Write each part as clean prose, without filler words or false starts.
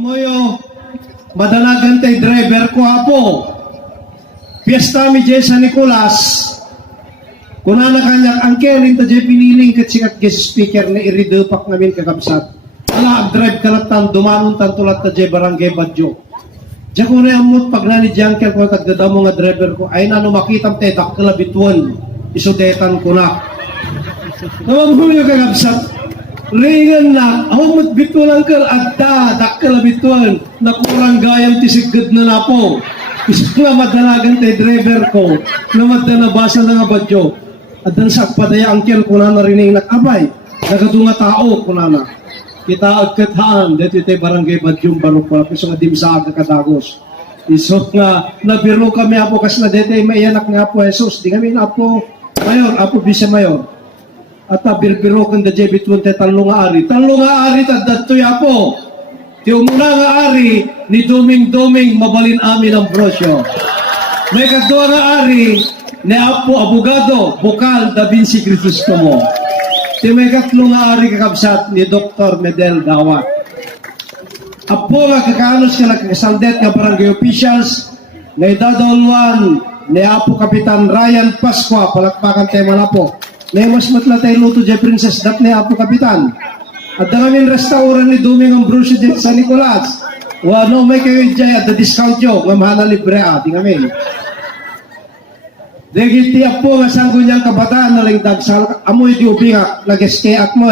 Amoyo, madanagan tay driver ko apo. Fiesta mi jay San Nicolas. Kuna na kanyak angkel inta jay piniling kat sikat guest speaker na iridupak namin kakabsat. Ala, drive kalatan, dumanon tantulat na jay barangay Badyo. Diyan ko na amot pag nani jay angkel ko tagdadamo nga driver ko, ay na makitam tay dakla bituan, isudetan ko na. Naman ko yung kakabsat. Ringan na, awamot bituan angkel, adda, dakla bituan, nakurang gayang tisigad na na po. Isa nga madalagan tay driver ko, namad na nabasa na nga Badyo. At dan sa padaya angkel ko na narinig nakabay, nagadunga tao ko na. Kita agkataan, dito tay barangay Badyong Barok ko, piso nga dimsa agkadagos. Iso nga, nabiro kami apo, kas na dito maiyanak nga po Jesus, di kami na apo mayor, apo bisa mayor. At birbiro kang da jay bitun tay talong nga ari tad datoy apo. Ti umuna nga ari, ni Doming mabalin amin ang brosyo. May kadua nga ari, ni apo abogado, bukal da Vinci Crisostomo. Ti may katlo nga ari kakabsat ni Dr. Medel Dawat. Apo nga kakaanos ka nagkasaldet nga barangay officials, na idadolwan ni apo Kapitan Ryan Pasqua, palakpakan tayo malapo. May mas matlatay luto jay Princess dat ni apo Kapitan. At namin restauran ni Doming ang brusyo dito sa Nicolas. Wano may kayo dyan at the discount yo. Mamahal na libre di kami. Dagiti po nga sanggo niyang kabataan na lang dagsal. Amoy di ubingak. Nag-eske at mo.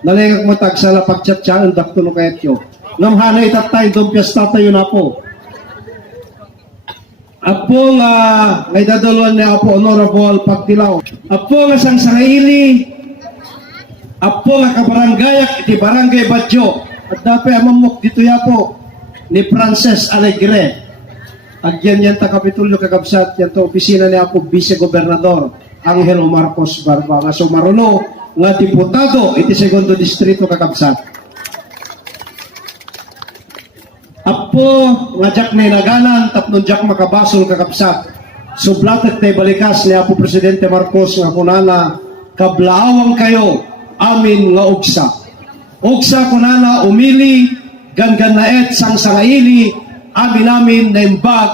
Nalingak mo tagsala pagchat-chaan. Dakto no kayat yo. Ngamhana itatay. Doon piyesta tayo na po. Apo nga ngay daduluan ni Apo Honorable Pagdilaw. Apo nga sang sarili. Apo nga kabaranggayak iti barangay Badyo. At dapat amamok dito ya po ni Frances Alegre. Agyan yan ta Kapitulyo kakabsat yan to opisina ni Apo Vice Gobernador Angelo Marcos Barba. Nga sumaruno nga diputado iti segundo distrito kakabsat. Apo nga jak na inaganan tapnon jak makabasol kakabsat. Sublatet na ibalikas ni Apo Presidente Marcos nga kunana kablaawang kayo amin nga ugsa. Ugsa kunana umili gangganaet sang sangaili amin na imbag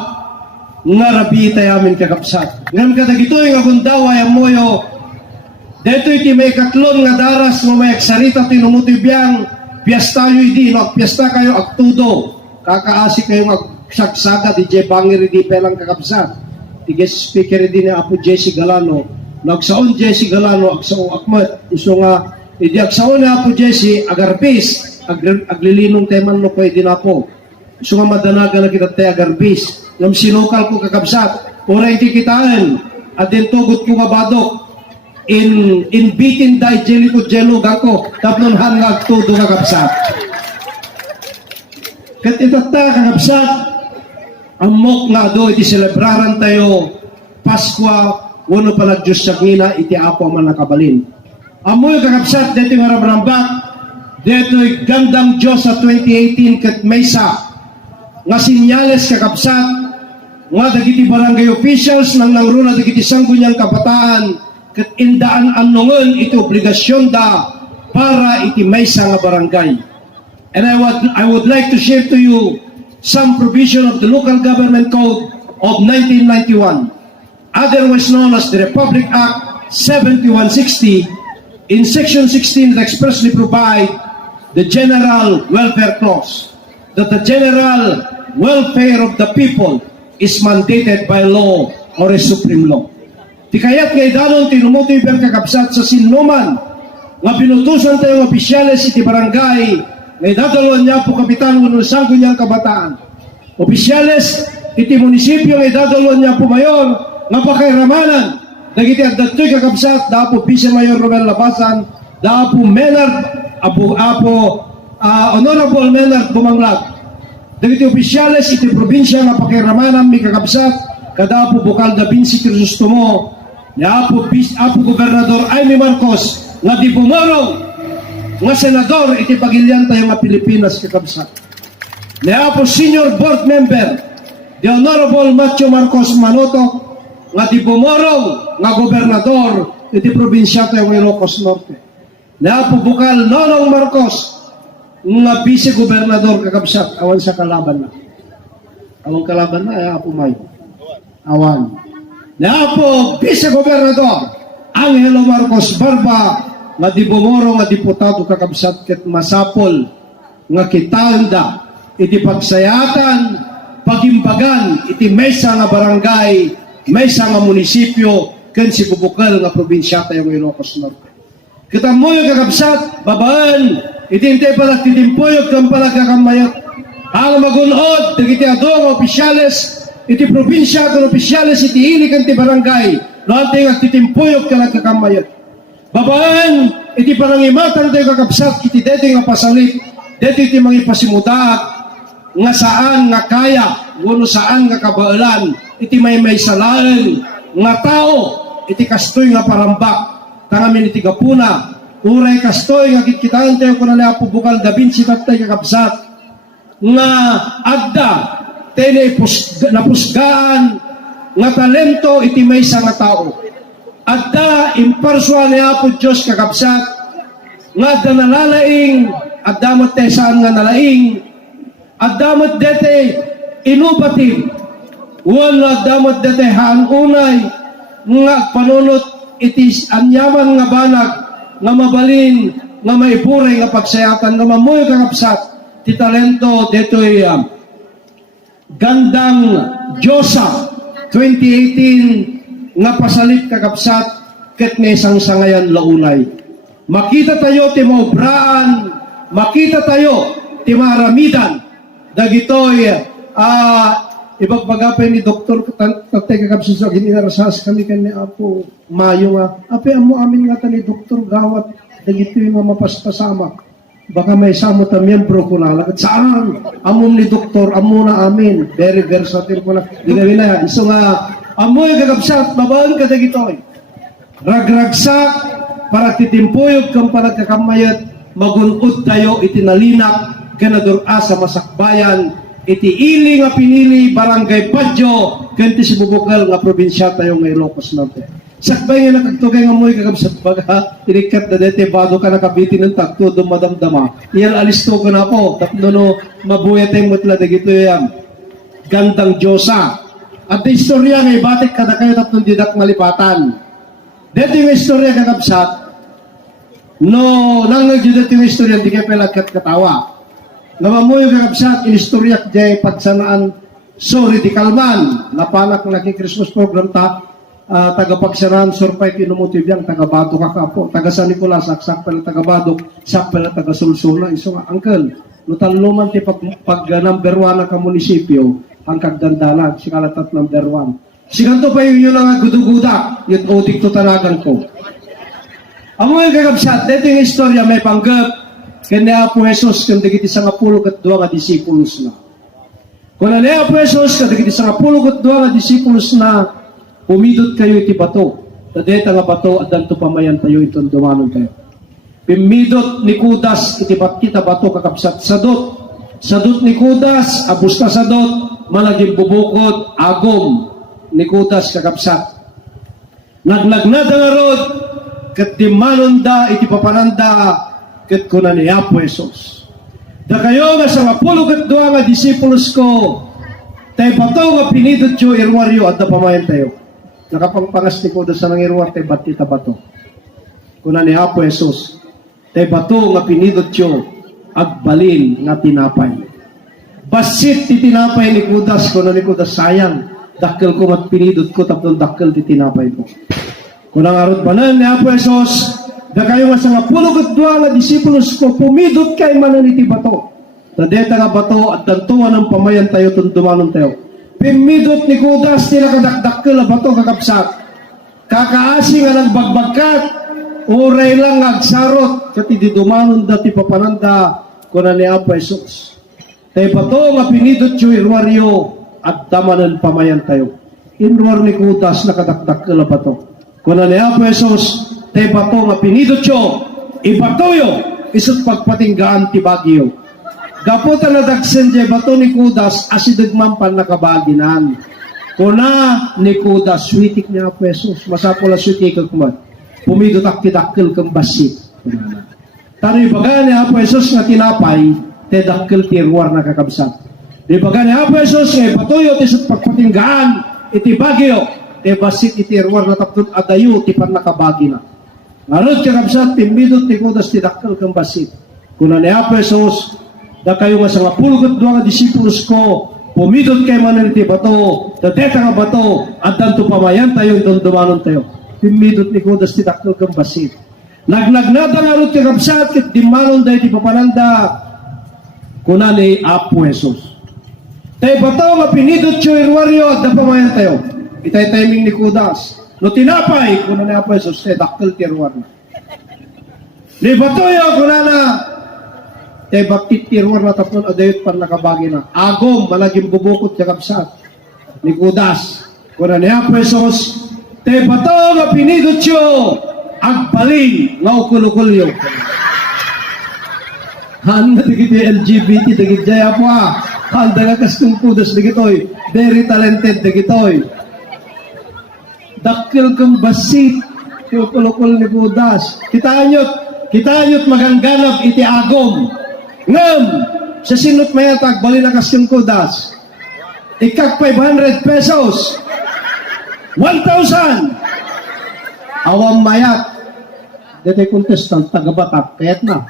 nga rabi tayo amin kakapsat. Ngam kadagitoy nga gundaway amoyo deto iti may katlon nga daras nga may aksarita tinumutoy biyang piyesta yu idi no piyesta kayo agtudo kakaasi kayo agsagsaga di jay bangir di pelang kakapsat. Ti guest speaker di ni Apo Jesse Galano nagsaon Jesse Galano agsaon akmat iso nga idi agsaon ni Apo Jesse agarbis aglilinong teman no pwede na po iso nga madanaga na kita tayo agarbis ngam sinukal ko kakabsat ora hindi kitaan at din tugot ko kabadok in bitin day jeli ko jelo gako tapnon hangag todo kakabsat kat itata kakabsat amok nga do iti celebraran tayo Paskwa wano palag Diyos sakina iti apo man nakabalin. Amoy kakabsat dito nga ramrambak dito gandang Diyos sa 2018 kat Mesa nga sinyales kakabsat nga dagiti barangay officials nang nangruna dagiti sanggunyang kabataan kat indaan anungan iti obligasyon da para iti Mesa nga barangay. And I would like to share to you some provision of the Local Government Code of 1991, otherwise known as the Republic Act 7160. In Section 16, it expressly provide the General Welfare Clause, that the general welfare of the people is mandated by law or a supreme law. Di kaya't ngay danon tinumutoy biyang kakabsat sa sinuman nga pinutusan tayong opisyales iti barangay ngay dadalon niya po kapitan unong sanggo niyang kabataan. Opisyales iti munisipyo ngay dadalon niya po mayor nga pakairamanan dagiti adatoy kakabsat da po Vice Mayor Romel Labasan da po Menard Honorable Menard Bumanglag dagiti opisyales iti probinsya nga pakiramanan mi kakabsat kada po bukal da Vinci Crisostomo ni Apo Gobernador Jaime Marcos nga di pumorong nga senador iti pagilian tayo nga Pilipinas kakabsat ni Apo Senior Board Member the Honorable Macho Marcos Manoto nga di pumorong nga gobernador iti probinsya tayo ng Ilocos Norte ni Apo Bukal Nonong Marcos nga vice-gobernador kakabsat, awan sa kalaban na. Awan kalaban na, ay apo may. Awan. Na apo, vice-gobernador, Angelo Marcos Barba, nga di bumoro nga diputado kakabsat ket masapol nga kitanda iti pagsayatan pagimbagan iti maysa nga barangay maysa nga munisipyo ken si Bubukal nga probinsya tayo ng Ilocos Norte. Kitamoy kakabsat babaan iti intay pala titimpoyog kang pala kakamayat ang magunod dagiti ado nga opisyales iti probinsya ken opisyales iti ili ken ti barangay no ante nga titimpoyog ka nagkakamayat. Babaan, iti parangimatan tayo kakabsat, iti deti nga pasalit, deti iti mga ipasimudaat, nga saan nga kaya, wano saan nga kabaalan, iti may salaan, nga tao, iti kastoy nga parambak, tangamin iti gapuna, uray kastoy nga kitkitaan tayo kuna na Apo Bukal, dabin si tatay kakabsat, nga adda, tayo napusgaan, nga talento, iti may nga tao. Adda imparsual ni Apo Diyos kakabsat nga adda nalalaing adda mo't saan nga nalaing adda mo't dete inubatin wala adda mo't dete haanunay nga panunot itis anyaman nga banag nga mabalin nga maipuray nga pagsayatan nga mamoy kakabsat ti talento deto'y gandang Diyosa 2018 nga pasalit kakabsat ket may isang sangayan launay. Makita tayo ti maubraan, makita tayo ti maramidan. Dagitoy ibagbagapay ni Doktor tatay kakabsat so gininarasas kami kan ni Apo Mayo nga. Ape amo amin nga ni Doktor gawat dagitoy nga mapaspasama. Baka may samo ta miyembro ko na lagat saan amon ni Doktor amo na amin. Very versatile ko na. Dinawin na iso nga amoy kakabsat, babaan ka dagitoy. Ragragsak, para titimpuyog kang panagkakamayat, magunod tayo itinalinak, ganador sa masakbayan, iti ili nga pinili, barangay Padyo, kanti si Bubukal nga probinsya tayo ng Ilocos Norte. Sakbay nga nakagtugay nga amoy kakabsat, baga, tinikat na dete, bado ka nakabiti ng takto, dumadamdama. Iyan alisto ko na po, tapno no, mabuya tayong mutla dagitoy yan. Gandang Diyosa. At istorya nga ibatik kada kayo tapong didak malipatan. Dito yung istorya kakabsat, no, nang nagjudat yung istorya, di kayo pelagkat katawa. Namamoy yung kakabsat, inistorya kaya pagsanaan, sorry, di kalman, napanak na Christmas program ta, tagapagsanaan, surpay kinumutib yang tagabado kakapo, taga San Nicolas, saksak pala tagabado, sak pala taga Sulsuna, iso nga, uncle, no taluman ti pag number 1 na ka munisipyo, ang kagdandalan, sikalatat number 1. Sikanto pa yun lang guduguda, yung utik to tanagan ko. Ang mga kakabsat, dito yung istorya may panggap, kanya Apo Jesus, kung dagiti sa ngapulo kat duwa nga disipulos na. Kung ano Apo Jesus, kung dagiti sa ngapulo kat duwa nga disipulos na, pumidot kayo iti bato. Tadeta nga bato, at danto pamayan tayo itong dumanon kayo. Pimidot ni Kudas, iti kita bato kakabsat, sadot ni Kudas, abusta sadot, malaging bubukod, agom, ni Kudas kakabsat. Naglagnad ang arod, kat di manunda, iti papananda, kat kuna ni Apo Jesus. Da kayo nga sa mapulo kat doa nga disipulos ko, tayo bato nga pinidot yo irwaryo at napamayan tayo. Nakapangpangas ni Kudas sa nang irwar, tayo batita bato. Kuna ni Apo Jesus, tayo bato nga pinidot yo, agbalin nga tinapay. Basit ti tinapay ni Kudas, kuno ni Kudas sayang, dakkel ko matpinidot ko tapos dakkel ti tinapay ko. Kunang arot banan ni Apo Jesus, da kayo nga sa ngapulo ket duwa nga disipulos ko, pumidot kay manan iti bato. Tadeta nga bato at tantuan ng pamayan tayo tundumanon tayo. Pimidot ni Kudas ti nakadakdakkel a bato kakabsat. Kakaasi nga nagbagbagkat, uray lang agsarot, ket di dumanon dati papananda kuno ni Apo Jesus. Tayo bato nga pinidot yu irwaryo at damanan pamayan tayo. Inwar ni Kudas nakadakdakkel a bato. Kuna ni Apo Jesus, tayo bato nga pinidot yu, ibato yu, isut pagpatinggaan ti Baguio. Gaputa na dagsen jay bato ni Kudas, asidagman pan nakabaginan. Kuna ni Kudas, switik ni Apo Jesus, masapula switik kumat. Pumidot ak tidakkel kang basit. Tano'y baga ni Apo Jesus nga tinapay, te dakkel tirwar na kakabsat. Di baga ni Apo Jesus nga patuyo ti sut pagpatinggaan, iti bagyo, te basit iti tirwar na taptun adayo, ti pan nakabagi na. Ngarod kakabsat, timbidot ti kudas ti dakkel kang basit. Kuna ni Apo Jesus, da kayo nga sa nga pulgot doa nga disipulos ko, pumidot kay manan iti bato, dadeta nga bato, at danto pamayan tayo, itong dumanon tayo. Timbidot ni kudas ti dakkel kang basit. Nagnagnata nga rin kakabsat, kit dimanon dahi ti papananda, kuna ni Apo Jesus. Tayo bataw nga pinidot siyo irwaryo at napamayan tayo. Itay timing ni Kudas. No tinapay, kuna ni Apo Jesus, tayo daktil ti irwaryo. Ni batoyo, kuna na, tayo baktit ti irwaryo na tapon adayot pan nakabagi na. Agom, malaging bubukot kakabsat. Ni Kudas, kuna ni Apo Jesus, tayo bataw nga pinidot siyo, agpaling nga ukul-ukulyo. Handa digiti LGBT digit jaya po handa nga kastong kudas digitoy. Very talented digitoy. Dakil kang basit ti ukul-ukul ni kudas. Kitanyot magangganap iti agom. Ngam sa sinot mayatag bali na kastong kudas. Ikak 500 pesos. 1,000. Awang mayat. Dito contestant, taga-Batak, kaya't na.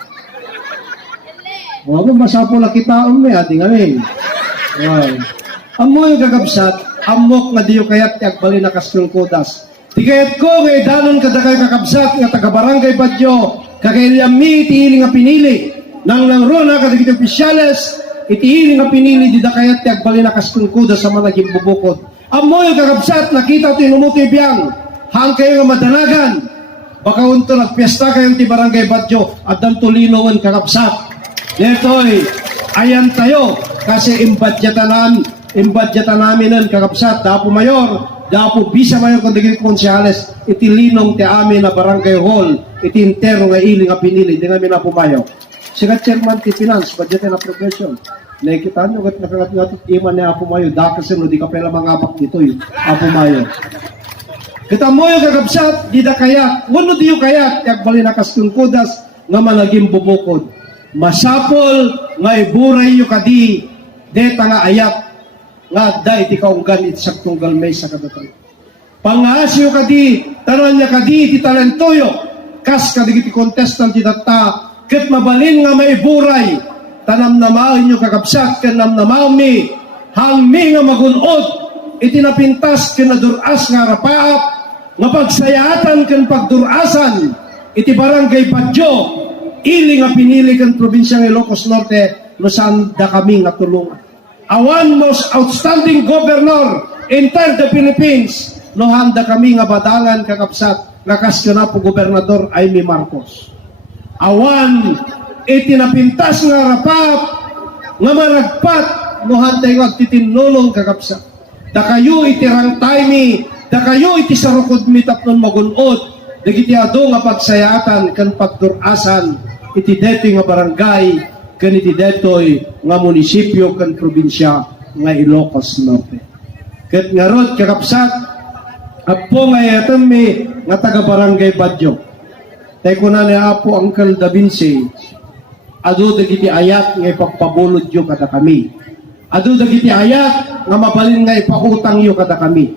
Huwag mo masapo lang kita may ating amin. Amo yung gagabsat, amok nga diyo kayat agbali na kastrong kudas. Di kayat ko, ngay danon kada kayo kakabsat, nga taga-barangay Badyo, kakailyami, itihiling nga pinili. Nang rona, kadagit opisyales, itihiling nga pinili, di da kayat agbali na kastrong kudas sa managing bubukod. Amo yung gagabsat, nakita ito yung umutibiyang, hang kayo nga madanagan, baka unto nagpiesta kayong ti barangay Badyo at dantulinongan kakabsat. Detoy, ayan tayo kasi imbadjatan namin ng kakabsat. Dapo mayor, dapo bisa mayor kung digil konsyales, itilinong ti amin na barangay hall, iti intero nga iling nga pinili, di namin na pumayo. Sigat chairman ti finance, budget and appropriation. Nakikita nyo, nakagat iman ni Apo Mayo, dakasin no, di ka pala mangapak dito Apo Mayo. Kita mo yung kakabsat, di da kayat. Wano di yung kayat, yagbali na kastong kudas, nga managing bubukod. Masapol, nga iburay yung kadi, deta nga ayat, nga da iti kaunggan iti saktunggal may sa kadatang. Pangaas yung kadi, tanan niya kadi, iti talentoyo, kas kadig iti contestant iti data, ket mabalin nga may buray, tanam na mahin yung kakabsat, kanam na maumi, hangmi nga magunod, iti napintas, kinaduras nga rapaap, nga pagsayatan kan pagdurasan iti barangay Badyo ili nga pinili kan probinsya ng Ilocos Norte no saan da kami nga tulungan. Awan most outstanding governor entire the Philippines no handa kami nga badangan kakabsat nga kasyona po gobernador Aimee Marcos. Awan iti napintas nga rapap nga maragpat no handa yung agtitinulong kakabsat. Da kayo iti rangtaymi, da kayo iti sarukod mitap nun magunod, dagiti ado nga pagsayatan kan pagdurasan, iti detoy nga barangay, kan iti detoy nga munisipyo kan probinsya nga Ilocos Norte. Ket nga rod kakabsat, apo nga yatan mi nga taga barangay Badyo. Tay ko na ni Apo Uncle Da Vinci, ado dagiti ayat nga ipagpabulod yo kada kami. Ado dagiti ayat nga mabalin nga ipautang yo kada kami.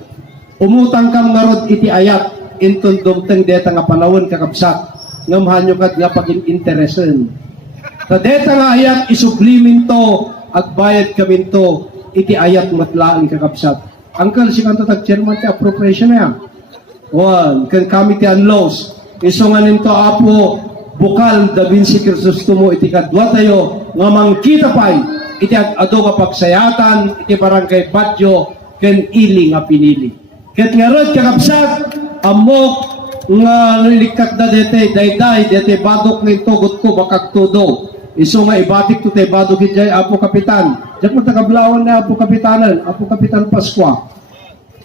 Umutang kam ngarod iti ayat inton dumteng deta nga panawon kakabsat ngam hanyo kad nga pagin interesen. Sa deta nga ayat isublimin to agbayad kami to iti ayat matlaan kakabsat. Angkal si kanto tag chairman ti appropriation na yan. Wan kan kami ti unlaws isunganin to Apo Bukal Da Vinci Crisostomo iti kadwa tayo nga mangkita pay iti ado nga pagsayatan iti barangay Badyo ken ili nga pinili. Ket nga rod kakabsat amok nga nilikat na dete dayday dete badok nga tugot ko bakag tudo. Iso nga ibatik to tay badok ijay Apo Kapitan. Diyak mo tagablawan na Apo Kapitanan, Apo Kapitan Pasqua.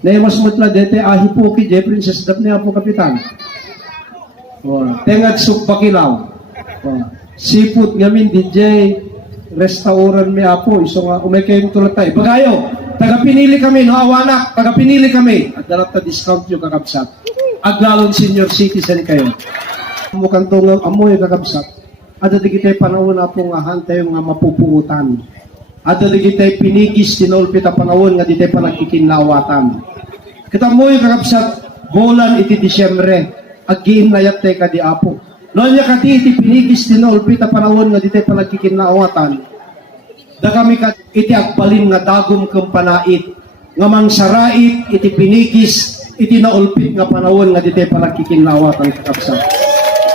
Naimas mutla dete ahi po ki jay Princess Dap ni Apo Kapitan. Tengag sukbakilaw. Seafood ngamin DJ restauran mi Apo iso nga umay kayo tulad tayo. Bagayo, taga-pinili kami, no awanak, taga-pinili kami. At dalat na discount yung kakabsat. Aglalong senior citizen kayo. Mukhang tungang amoy kakabsat. Ada di kita'y panahon na po nga hantay nga mapupuutan. Ada di kita'y pinigis tinulpit a panahon nga di tayo pa nagkikinlawatan. Kita mo yung kakapsat, bolan iti Disyembre, ag giinayat tayo ka di apo. Noon niya kati iti pinigis tinulpit a panahon nga di tayo pa nagkikinlawatan. Da kami ka iti agbalin nga dagom kang panait, nga mangsarait iti pinigis, iti naulpit nga panahon nga di tayo pa nagkikinlawatan kakapsat.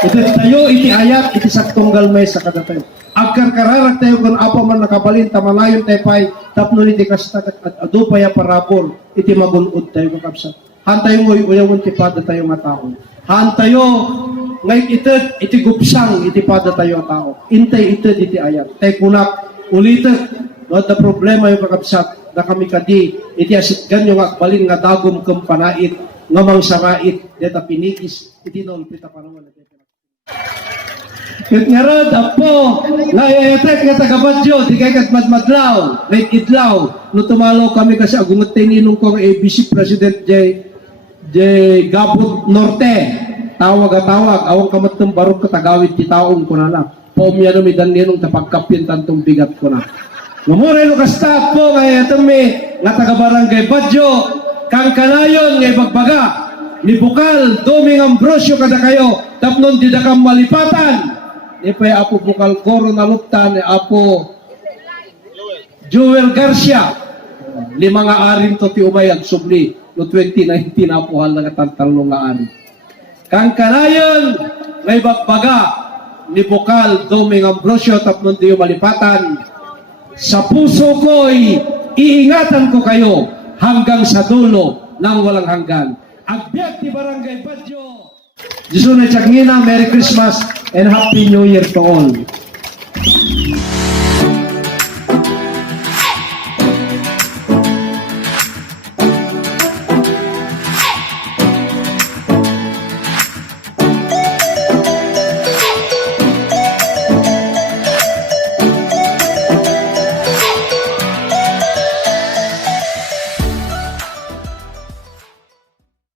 Ito tayo, iti ayat, iti saktunggal may sa kadatayo. Agkarkararak tayo kung apa man nakabalin, tamanayon tayo pa'y, tapno iti kastagat at adu pa ya parapor, iti magunod tayo kakapsa. Hantayo mo, uyawon ti pada tayo nga tao. Hantayo, ngay ited, iti gupsang, iti pada tayo tao. Intay ited, iti ayat. Tayo kunak, ulited, no, the problema yung kakapsat, na kami kadi, iti asit ganyo nga, balin nga dagom kang panait, nga mangsarait, deta pinigis, iti noon pita panahon. Ket nga rod, apo, naiatek nga taga-Badyo, di kay kat madmadlaw, late idlaw, no tumalaw kami kasi agungot tayo ninong kong ABC President J. Gabot Norte, tawag, awang kamat ng barog katagawid ti taong ko na na, paumya na may dan ninong tapagkapin tantong bigat ko na. Ngamuray no kasta po, kaya itami, nga taga-barangay Badyo, kang kanayon, ngay bagbaga, ni Bukal, Doming Ambrosio kada kayo, tapnon di dakam malipatan, ni pay Apo Bukal Coro na luptan, ni Apo Joel Garcia, lima nga arin to ti umayag subli, no 2019 Apo hal nga tantalong nga arin. Kang kanayon, may bagbaga, ni Bukal, Doming Ambrosio, tapnon di malipatan, sa puso ko'y iingatan ko kayo hanggang sa dulo ng walang hanggan. Agbyag ti Barangay Badyo. Disunay Chagngina, Merry Christmas and Happy New Year to all.